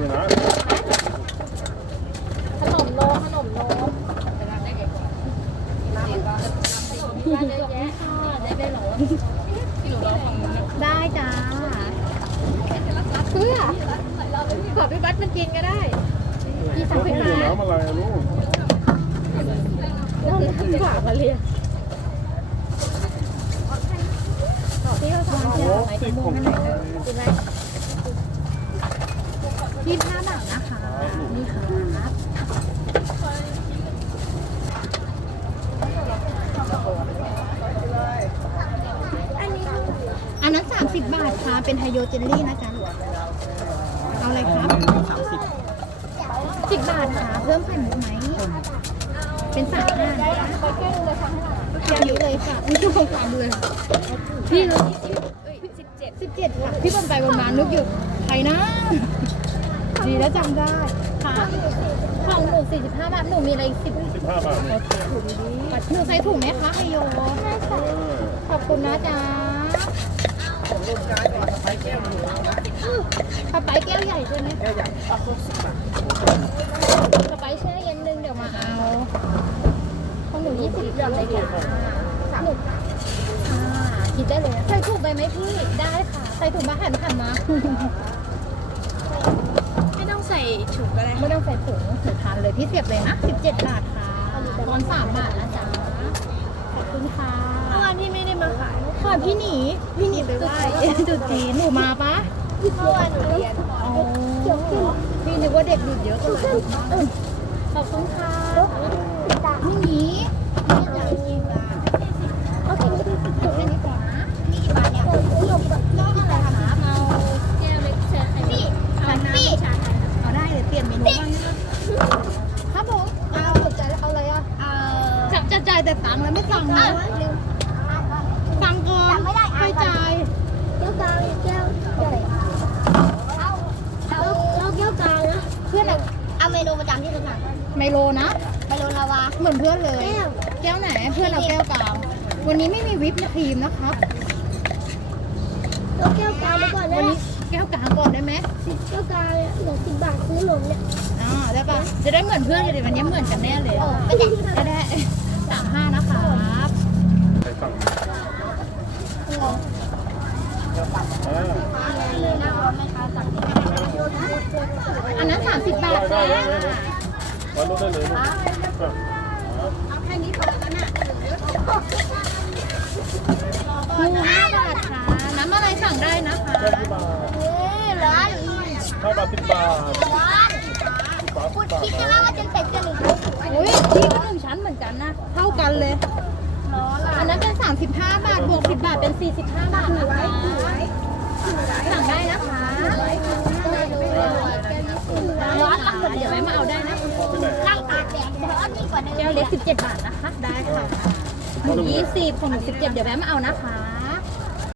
นี่นะขนมโลขนมโลได้จ้าเพื่อขอพี่บัตมันกินก็ได้พี่สั่งพี่ไปดื่มาน้ำอะไรลูกแล้วฝากมาเรียนที่เขาทำโอ้เชื่อไหมสิบของไทยกินไหม ยี่สิบห้าบาทนะคะ นี่ค่ะอันนั้น30บาทค่ะ เป็นไฮโดรเจลลี่นะจ๊ะเอาอะไรครับสามสิบสิบบาทค่ะ เพิ่มไข่มุกไหม เป็นสามห้านะคะเยอะเลยค่ะนี่คือของความเลยพี่เลยสิบเจ็ดสิบเจ็ดค่ะ พี่บอลไปประมาณนึกอยู่ใครนะ ดีแล้วจำได้ ค่ะของหนูสี่สิบห้าบาท หนูมีอะไรอีกสิบสิบห้าบาทเนี่ยหนูใส่ถุงไหมคะไฮโยเออขอบคุณนะจ๊ะกระไปแก้วใหญ่ใช่ไหมแก้วใหญ่กระไปแช่เย็นนึงเดี๋ยวมาเอา ของหนูยี่สิบเดือนเลยค่ะหนูอ่าคิดได้เลย ใส่ถุงไปไหมพี่ ได้ค่ะ ใส่ถุงมาหันหันมาไม่ต้องใส่ ถุงก็ได้ไม่ต้องใส่ถุงหนูทานเลยพี่เสียบเลยนะ 17 บาทค่ะตอนสามบาทนะจ๊ะขอบคุณค่ะเมื่อวานที่ไม่ได้มาขายค่ะพี่หนีพี่หนีไปไหว้จุดจีนหนูมาปะเมื่อวานหนูเรียนอ๋อพี่นึกว่าเด็กหยุดเยอะก็เลยหยุดบ้างขอบคุณค่ะพี่หนีโอเคจบแค่นี้ก่อนนะมีกี่บาทเนี่ยน้องอะไรคะเอาแก้วเล็กแช่ไข่พี่เอาน้ำชาไทยเอาได้เลี่ยนเมนูบ้างนะครับผมเอาใจแล้วเอาอะไรอะเอ่อจะจะจ่ายแต่ตังค์แล้วไม่สั่งนะสั่งก่อนค่จ่ายแก้วกลางแก้วใหญ่เอาเอาเอาแก้วกลางนะเพื่อนเอาเมนูประจำที่เราสั่งไมโลนะเมนูลาวาเหมือนเพื่อนเลยแก้วไหนเพื่อนเราแก้วกลางวันนี้ไม่มีวิปครีมนะครับเอาแก้วกลางไปก่อนนะ แก้วกลางก่อนได้ไหมแก้วกลางเนี่ยเหลือสิบบาทซื้อหลงเนี่ยอ่าได้ปะจะได้เหมือนเพื่อนกันเลยวันนี้เหมือนกันแน่เลยไม่ได้ได้ได้สามห้านะครับใครสั่งอ่าเลยนะแม่ค้าสั่งอันนั้นสามสิบบาทได้ค่ะได้ได้ได้มาลุ้นได้เลยลูกอะเอาแค่นี้พอแล้วนะหมูห้าบาทค่ะ น้ำอะไรสั่งได้นะคะ ร้อนห้าบาทสิบบาทร้อนบาทคุณคิดใช่ไหมว่าจะเสร็จจะหนึ่งอุ้ยพี่ก็หนึ่งชั้นเหมือนกันนะ เท่ากันเลย อันนั้นเป็น 35 บาท บวก 10 บาท เป็น 45 บาทนะคะสั่งได้นะคะร้อนค่เดี๋ยวไว้มาเอาได้นะนั่งตากแดดร้อนยิ่งกว่าเดิมแก้วเล็ก 17 บาทนะคะ ได้ค่ะหนู20ของหนู17 เดี๋ยวแวะมาเอานะคะ